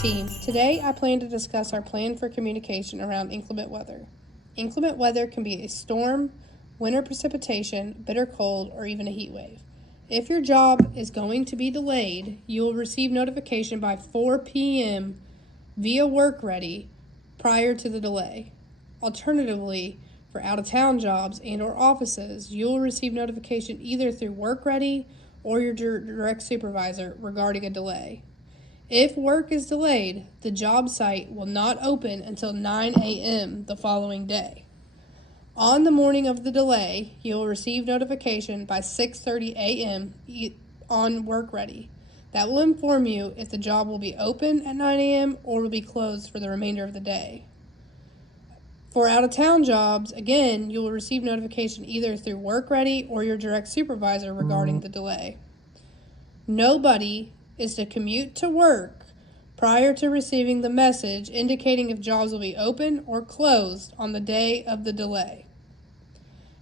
team. Today I plan to discuss our plan for communication around inclement weather. Inclement weather can be a storm, winter precipitation, bitter cold, or even a heat wave. If your job is going to be delayed, you will receive notification by 4 p.m. via Work Ready prior to the delay. Alternatively, for out-of-town jobs and or offices, you will receive notification either through Work Ready or your direct supervisor regarding a delay. If work is delayed, the job site will not open until 9 a.m. the following day. On the morning of the delay, you will receive notification by 6:30 a.m. on Work Ready. That will inform you if the job will be open at 9 a.m. or will be closed for the remainder of the day. For out-of-town jobs, again, you will receive notification either through Work Ready or your direct supervisor regarding the delay. Nobody is to commute to work prior to receiving the message indicating if jobs will be open or closed on the day of the delay.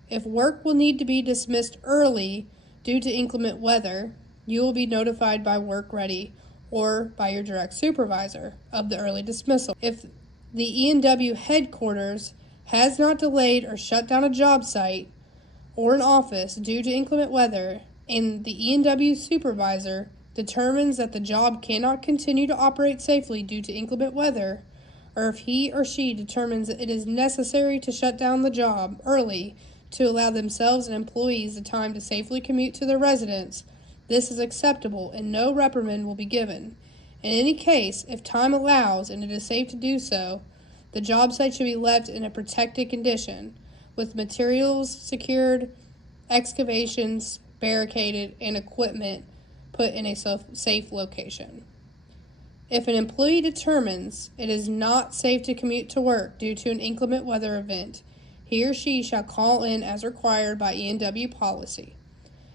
If work will need to be dismissed early due to inclement weather, you will be notified by Work Ready or by your direct supervisor of the early dismissal. If the E&W headquarters has not delayed or shut down a job site or an office due to inclement weather, and the E&W supervisor determines that the job cannot continue to operate safely due to inclement weather, or if he or she determines that it is necessary to shut down the job early to allow themselves and employees the time to safely commute to their residence, this is acceptable and no reprimand will be given. In any case, if time allows and it is safe to do so, the job site should be left in a protected condition, with materials secured, excavations barricaded, and equipment put in a safe location. If an employee determines it is not safe to commute to work due to an inclement weather event, he or she shall call in as required by E&W policy.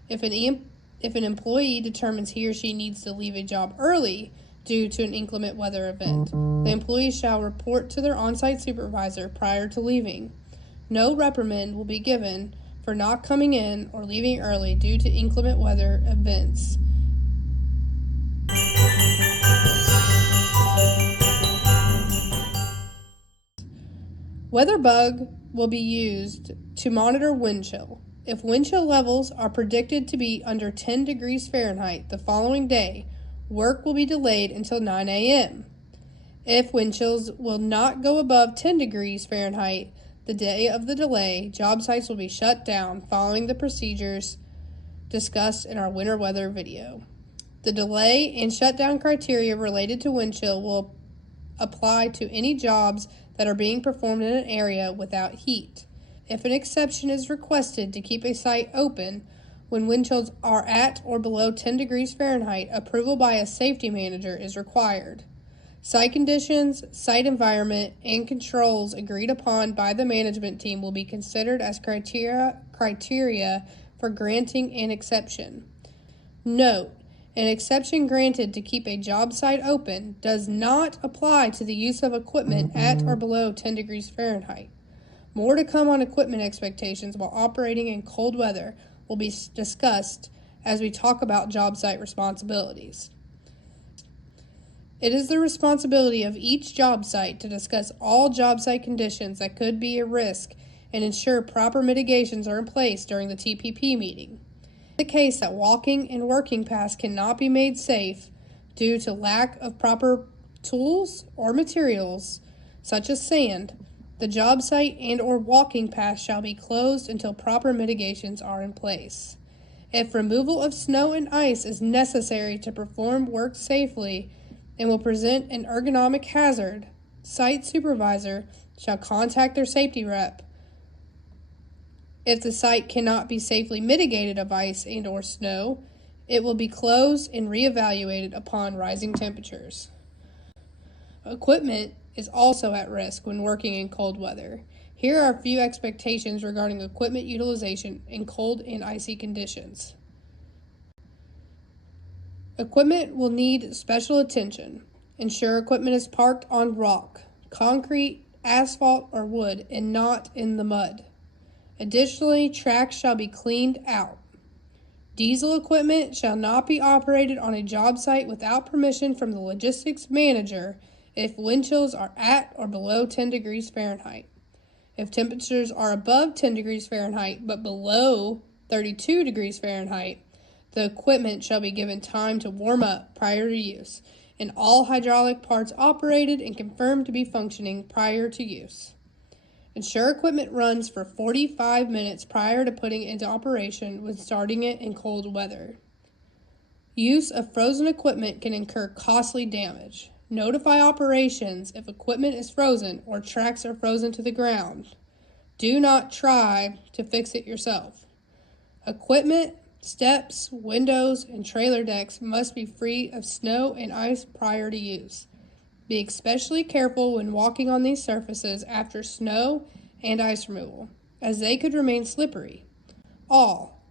If an employee determines he or she needs to leave a job early due to an inclement weather event, the employee shall report to their on-site supervisor prior to leaving. No reprimand will be given for not coming in or leaving early due to inclement weather events. WeatherBug will be used to monitor wind chill. If wind chill levels are predicted to be under 10 degrees Fahrenheit the following day, work will be delayed until 9 a.m. If wind chills will not go above 10 degrees Fahrenheit the day of the delay, job sites will be shut down following the procedures discussed in our winter weather video. The delay and shutdown criteria related to wind chill will apply to any jobs that are being performed in an area without heat. If an exception is requested to keep a site open when wind chills are at or below 10 degrees Fahrenheit, approval by a safety manager is required. Site conditions, site environment, and controls agreed upon by the management team will be considered as criteria for granting an exception. Note, an exception granted to keep a job site open does not apply to the use of equipment at or below 10 degrees Fahrenheit. More to come on equipment expectations while operating in cold weather will be discussed as we talk about job site responsibilities. It is the responsibility of each job site to discuss all job site conditions that could be a risk and ensure proper mitigations are in place during the TPP meeting. In the case that walking and working paths cannot be made safe due to lack of proper tools or materials, such as sand, the job site and or walking path shall be closed until proper mitigations are in place. If removal of snow and ice is necessary to perform work safely and will present an ergonomic hazard, site supervisor shall contact their safety rep. If the site cannot be safely mitigated of ice and or snow, it will be closed and reevaluated upon rising temperatures. Equipment is also at risk when working in cold weather. Here are a few expectations regarding equipment utilization in cold and icy conditions. Equipment will need special attention. Ensure equipment is parked on rock, concrete, asphalt, or wood, and not in the mud. Additionally, tracks shall be cleaned out. Diesel equipment shall not be operated on a job site without permission from the logistics manager if wind chills are at or below 10 degrees Fahrenheit. If temperatures are above 10 degrees Fahrenheit but below 32 degrees Fahrenheit, the equipment shall be given time to warm up prior to use, and all hydraulic parts operated and confirmed to be functioning prior to use. Ensure equipment runs for 45 minutes prior to putting it into operation when starting it in cold weather. Use of frozen equipment can incur costly damage. Notify operations if equipment is frozen or tracks are frozen to the ground. Do not try to fix it yourself. Equipment, steps, windows, and trailer decks must be free of snow and ice prior to use. Be especially careful when walking on these surfaces after snow and ice removal, as they could remain slippery.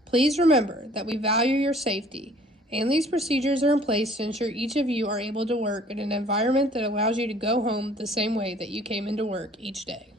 Please remember that we value your safety, and these procedures are in place to ensure each of you are able to work in an environment that allows you to go home the same way that you came into work each day.